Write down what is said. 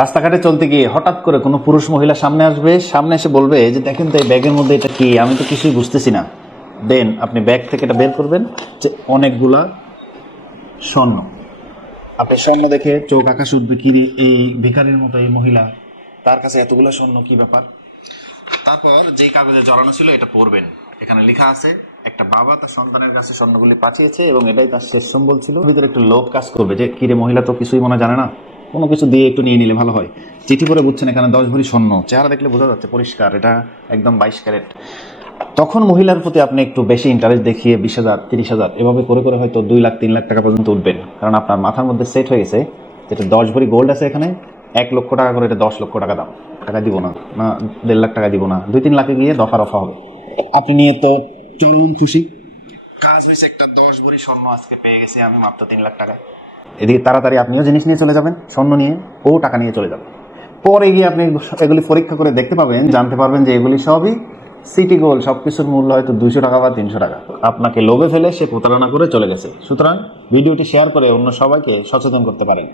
রাস্তাঘাটে চলতে গিয়ে হঠাৎ করে কোনো পুরুষ মহিলা সামনে আসবে, সামনে এসে বলবে যে দেখেন তো এই ব্যাগের মধ্যে এটা কি, আমি তো কিছুই বুঝতেছি না। দেন আপনি ব্যাগ থেকে এটা বের করবেন যে অনেকগুলা স্বর্ণ। আপনি স্বর্ণ দেখে চোখ আকাশ উঠবে, কি রে এই ভিখারির মতো এই মহিলা, তার কাছে এতগুলো স্বর্ণ, কি ব্যাপার। তারপর যেই কাগজে জড়ানো ছিল এটা পড়বেন। এখানে লেখা আছে একটা বাবা তার সন্তানের কাছে স্বর্ণগুলি পাঠিয়েছে এবং এটাই তার শেষ সম্বল ছিল। ভিতরে একটু লোভ কাজ করবে যে কিরে মহিলা তো কিছুই মনে জানে না, কোনো কিছু দিয়ে একটু নিয়ে নিলে ভালো হয়। চিঠি পরে বুঝছেন এখানে 10 ভরি স্বর্ণ, চেহারা দেখলে বোঝা যাচ্ছে পরিষ্কার এটা একদম 22 ক্যারেট। তখন মহিলার প্রতি আপনি একটু বেশি ইন্টারেস্ট দেখিয়ে 20,000 30,000 এভাবে করে করে হয়তো 2 লাখ 3 লাখ টাকা পর্যন্ত উঠবেন। কারণ আপনার মাথার মধ্যে সেট হয়ে গেছে যেটা 10 ভরি গোল্ড আছে এখানে 1 লক্ষ টাকা করে, এটা 10 লক্ষ টাকা দাম। টাকা দিব না, না 1.5 লাখ টাকা দিব না, 2-3 লাখে গিয়ে দফা রফা হবে। আপনি নিয়ে তো চরম খুশি, কাজ হয়েছে, একটা 10 ভরি স্বর্ণ আজকে পেয়ে গেছি আমি মাত্র 3 লাখ টাকায়। এদিকে তাড়াতাড়ি আপনিও জিনিস নিয়ে চলে যাবেন, স্বর্ণ নিয়ে, ও টাকা নিয়ে চলে যাবে। পরে গিয়ে আপনি এগুলি পরীক্ষা করে দেখতে পাবেন, জানতে পারবেন যে এগুলি সবই সিটি গোল্ড, সবকিছুর মূল্য হয়তো 200 টাকা বা 300 টাকা। আপনাকে লোভে ফেলে সে প্রতারণা করে চলে গেছে। সুতরাং ভিডিওটি শেয়ার করে অন্য সবাইকে সচেতন করতে পারেন।